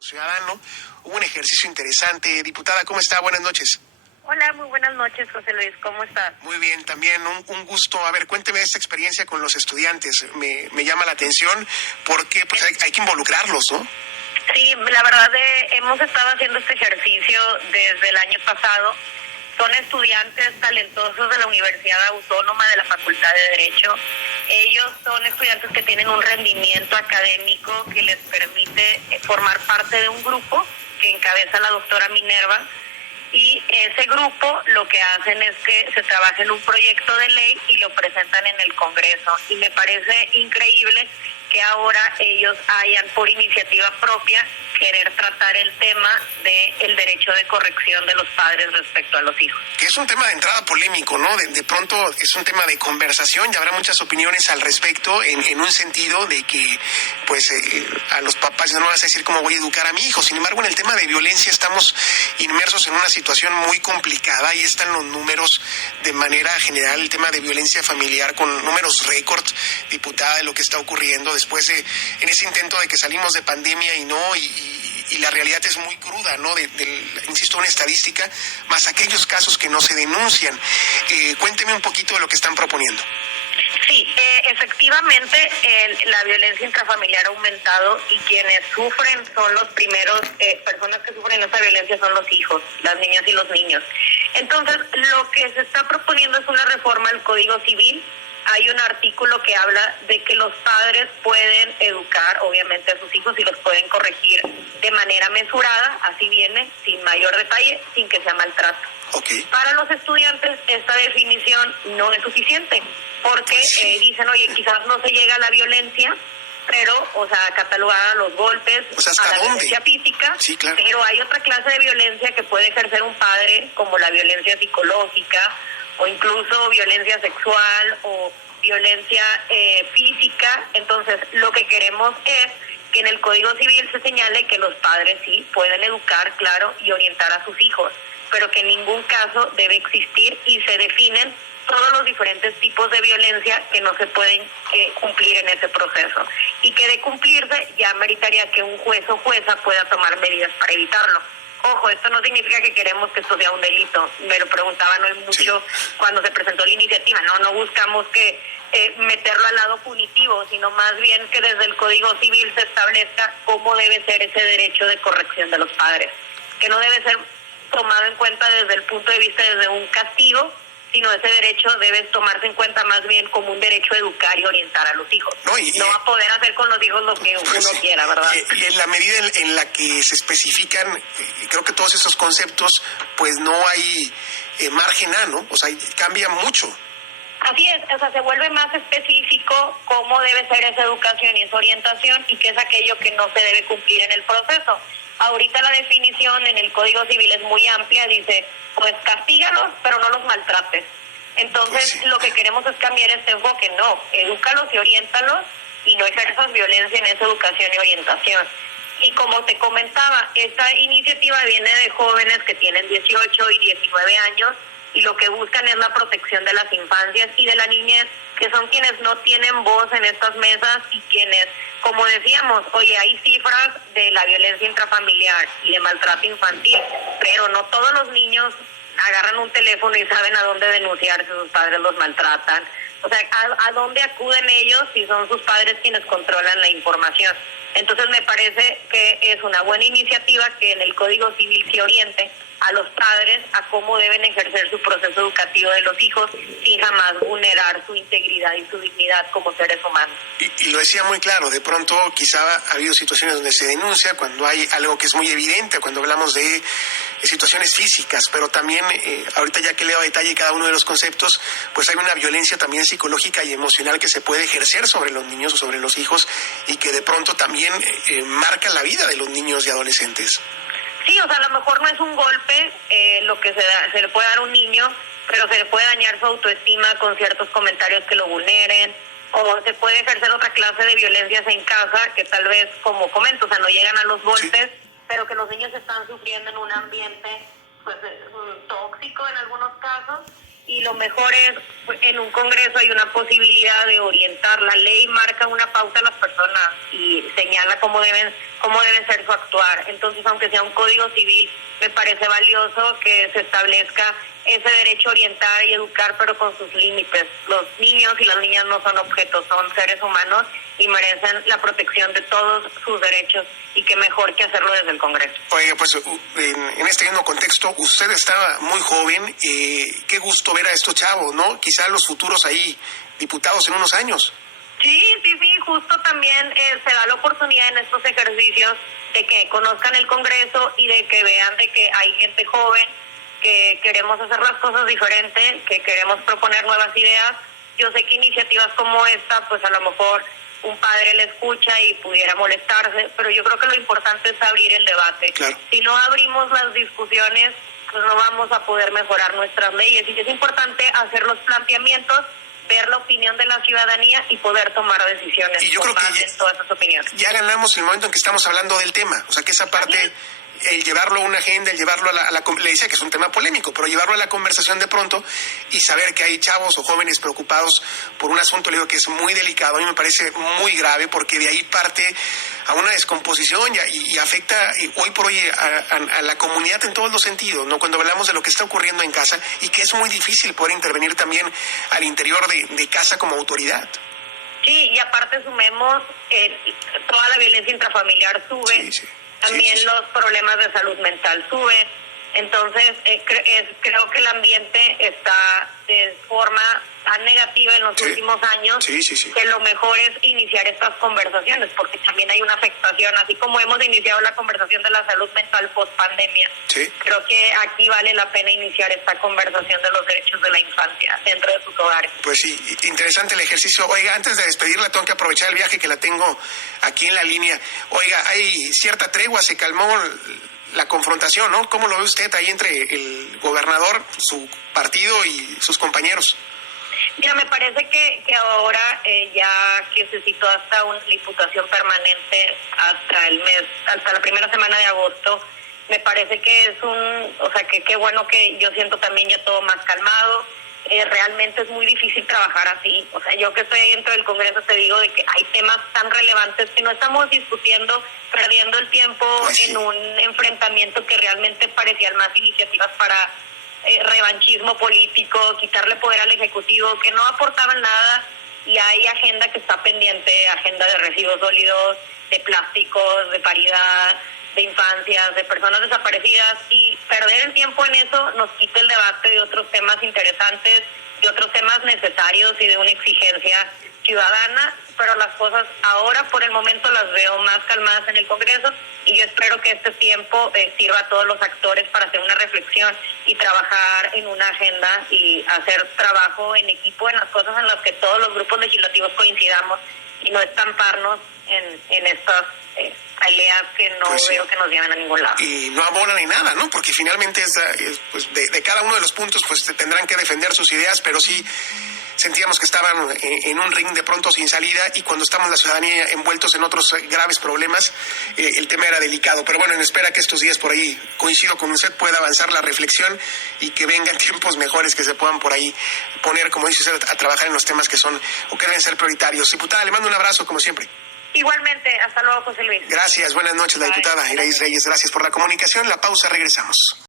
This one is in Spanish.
Ciudadano. Hubo un ejercicio interesante. Diputada, ¿cómo está? Buenas noches. Hola, muy buenas noches, José Luis. ¿Cómo estás? Muy bien, también un gusto. A ver, cuénteme esta experiencia con los estudiantes. Me llama la atención porque pues hay que involucrarlos, ¿no? Sí, la verdad hemos estado haciendo este ejercicio desde el año pasado. Son estudiantes talentosos de la Universidad Autónoma de la Facultad de Derecho. Ellos son estudiantes que tienen un rendimiento académico que les permite formar parte de un grupo que encabeza la doctora Minerva. Y ese grupo lo que hacen es que se trabaja en un proyecto de ley y lo presentan en el Congreso. Y me parece increíble que ahora ellos hayan, por iniciativa propia, querer tratar el tema del derecho de corrección de los padres respecto a los hijos. Que es un tema de entrada polémico, ¿no? De pronto es un tema de conversación y habrá muchas opiniones al respecto en un sentido de que, pues, a los papás no vas a decir cómo voy a educar a mi hijo. Sin embargo, en el tema de violencia estamos inmersos en una situación muy complicada. Ahí están los números de manera general, el tema de violencia familiar con números récord, diputada, de lo que está ocurriendo después de, en ese intento de que salimos de pandemia y no, y la realidad es muy cruda, ¿no? Insisto, una estadística, más aquellos casos que no se denuncian. Cuénteme un poquito de lo que están proponiendo. Sí, efectivamente la violencia intrafamiliar ha aumentado y quienes sufren son los primeros, personas que sufren esta violencia son los hijos, las niñas y los niños. Entonces, lo que se está proponiendo es una reforma al Código Civil. Hay un artículo que habla de que los padres pueden educar, obviamente, a sus hijos y los pueden corregir de manera mesurada, así viene, sin mayor detalle, sin que sea maltrato. Okay. Para los estudiantes, esta definición no es suficiente, porque dicen, oye, quizás no se llega a la violencia, pero, o sea, catalogada los golpes, ¿hasta a la dónde? violencia física, sí, claro. Pero hay otra clase de violencia que puede ejercer un padre, como la violencia psicológica, o incluso violencia sexual, o violencia física. Entonces, lo que queremos es que en el Código Civil se señale que los padres sí pueden educar, claro, y orientar a sus hijos, pero que en ningún caso debe existir y se definen todos los diferentes tipos de violencia que no se pueden cumplir en ese proceso. Y que de cumplirse ya meritaría que un juez o jueza pueda tomar medidas para evitarlo. Ojo, esto no significa que queremos que esto sea un delito. Me lo preguntaban hoy mucho cuando se presentó la iniciativa. No buscamos que meterlo al lado punitivo, sino más bien que desde el Código Civil se establezca cómo debe ser ese derecho de corrección de los padres. Que no debe ser tomado en cuenta desde el punto de vista desde un castigo, sino ese derecho debe tomarse en cuenta más bien como un derecho a educar y orientar a los hijos. No va a poder hacer con los hijos lo que uno quiera, ¿verdad? Y en la medida en la que se especifican, creo que todos esos conceptos, pues no hay margen A, ¿no? O sea, cambia mucho. Así es, o sea, se vuelve más específico cómo debe ser esa educación y esa orientación y qué es aquello que no se debe cumplir en el proceso. Ahorita la definición en el Código Civil es muy amplia, dice, pues castígalos, pero no los maltrates. Entonces, lo que queremos es cambiar este enfoque, no, edúcalos y oriéntalos y no ejerzas violencia en esa educación y orientación. Y como te comentaba, esta iniciativa viene de jóvenes que tienen 18 y 19 años y lo que buscan es la protección de las infancias y de la niñez, que son quienes no tienen voz en estas mesas y quienes, como decíamos, oye, hay cifras de la violencia intrafamiliar y de maltrato infantil, pero no todos los niños agarran un teléfono y saben a dónde denunciar si sus padres los maltratan. O sea, ¿a dónde acuden ellos si son sus padres quienes controlan la información? Entonces me parece que es una buena iniciativa que en el Código Civil se oriente a los padres a cómo deben ejercer su proceso educativo de los hijos sin jamás vulnerar su integridad y su dignidad como seres humanos. Y lo decía muy claro, de pronto quizá ha habido situaciones donde se denuncia cuando hay algo que es muy evidente, cuando hablamos de situaciones físicas, pero también ahorita ya que leo a detalle cada uno de los conceptos, pues hay una violencia también psicológica y emocional que se puede ejercer sobre los niños o sobre los hijos y que de pronto también marca la vida de los niños y adolescentes. Sí, o sea, a lo mejor no es un golpe lo que se le puede dar a un niño, pero se le puede dañar su autoestima con ciertos comentarios que lo vulneren, o se puede ejercer otra clase de violencias en casa que tal vez, como comento, o sea, no llegan a los golpes, pero que los niños están sufriendo en un ambiente pues tóxico en algunos casos y lo mejor es, pues, en un congreso hay una posibilidad de orientar. La ley marca una pauta a las personas y señala cómo debe ser su actuar. Entonces, aunque sea un código civil, me parece valioso que se establezca ese derecho a orientar y educar, pero con sus límites. Los niños y las niñas no son objetos, son seres humanos y merecen la protección de todos sus derechos, y qué mejor que hacerlo desde el Congreso. Oye, pues en este mismo contexto, usted está muy joven, qué gusto ver a estos chavos, ¿no? Quizá los futuros ahí, diputados en unos años. Sí, justo también se da la oportunidad en estos ejercicios de que conozcan el Congreso y de que vean de que hay gente joven, que queremos hacer las cosas diferentes, que queremos proponer nuevas ideas. Yo sé que iniciativas como esta, pues a lo mejor un padre le escucha y pudiera molestarse, pero yo creo que lo importante es abrir el debate. Claro. Si no abrimos las discusiones, pues no vamos a poder mejorar nuestras leyes, y es importante hacer los planteamientos, ver la opinión de la ciudadanía y poder tomar decisiones. Y yo creo que en todas esas opiniones. Ya ganamos el momento en que estamos hablando del tema, o sea que esa parte, el llevarlo a una agenda, el llevarlo le decía que es un tema polémico, pero llevarlo a la conversación de pronto y saber que hay chavos o jóvenes preocupados por un asunto, le digo que es muy delicado, a mí me parece muy grave, porque de ahí parte a una descomposición y afecta hoy por hoy a la comunidad en todos los sentidos, ¿no? Cuando hablamos de lo que está ocurriendo en casa, y que es muy difícil poder intervenir también al interior de casa como autoridad. Sí, y aparte sumemos toda la violencia intrafamiliar sube, también los problemas de salud mental suben. Entonces, creo que el ambiente está de forma tan negativa en los últimos años, que lo mejor es iniciar estas conversaciones, porque también hay una afectación, así como hemos iniciado la conversación de la salud mental post pandemia. Creo que aquí vale la pena iniciar esta conversación de los derechos de la infancia dentro de sus hogares. Pues sí, interesante el ejercicio. Oiga, antes de despedirla, tengo que aprovechar el viaje que la tengo aquí en la línea. Oiga, hay cierta tregua, se calmó la confrontación, ¿no? ¿Cómo lo ve usted ahí entre el gobernador, su partido y sus compañeros? Mira, me parece que ahora ya que se citó hasta una diputación permanente hasta la primera semana de agosto, me parece que que qué bueno, que yo siento también ya todo más calmado. Realmente es muy difícil trabajar así. O sea, yo que estoy dentro del Congreso te digo de que hay temas tan relevantes que no estamos discutiendo, perdiendo el tiempo en un enfrentamiento que realmente parecían más iniciativas para revanchismo político, quitarle poder al Ejecutivo, que no aportaban nada, y hay agenda que está pendiente, agenda de residuos sólidos, de plásticos, de paridad, de infancias, de personas desaparecidas, y perder el tiempo en eso nos quita el debate de otros temas interesantes, de otros temas necesarios y de una exigencia ciudadana. Pero las cosas ahora por el momento las veo más calmadas en el Congreso, y yo espero que este tiempo sirva a todos los actores para hacer una reflexión y trabajar en una agenda y hacer trabajo en equipo en las cosas en las que todos los grupos legislativos coincidamos, y no estamparnos en estas peleas que no veo que nos lleven a ningún lado. Y no abonan ni nada, ¿no? Porque finalmente pues de cada uno de los puntos pues tendrán que defender sus ideas, pero sí sentíamos que estaban en un ring de pronto sin salida, y cuando estamos la ciudadanía envueltos en otros graves problemas, el tema era delicado. Pero bueno, en espera que estos días por ahí, coincido con usted, pueda avanzar la reflexión y que vengan tiempos mejores que se puedan por ahí poner, como dice usted, a trabajar en los temas que son o que deben ser prioritarios. Diputada, le mando un abrazo como siempre. Igualmente, hasta luego, José Luis. Gracias, buenas noches, la diputada Iraíz Reyes. Gracias por la comunicación. La pausa, regresamos.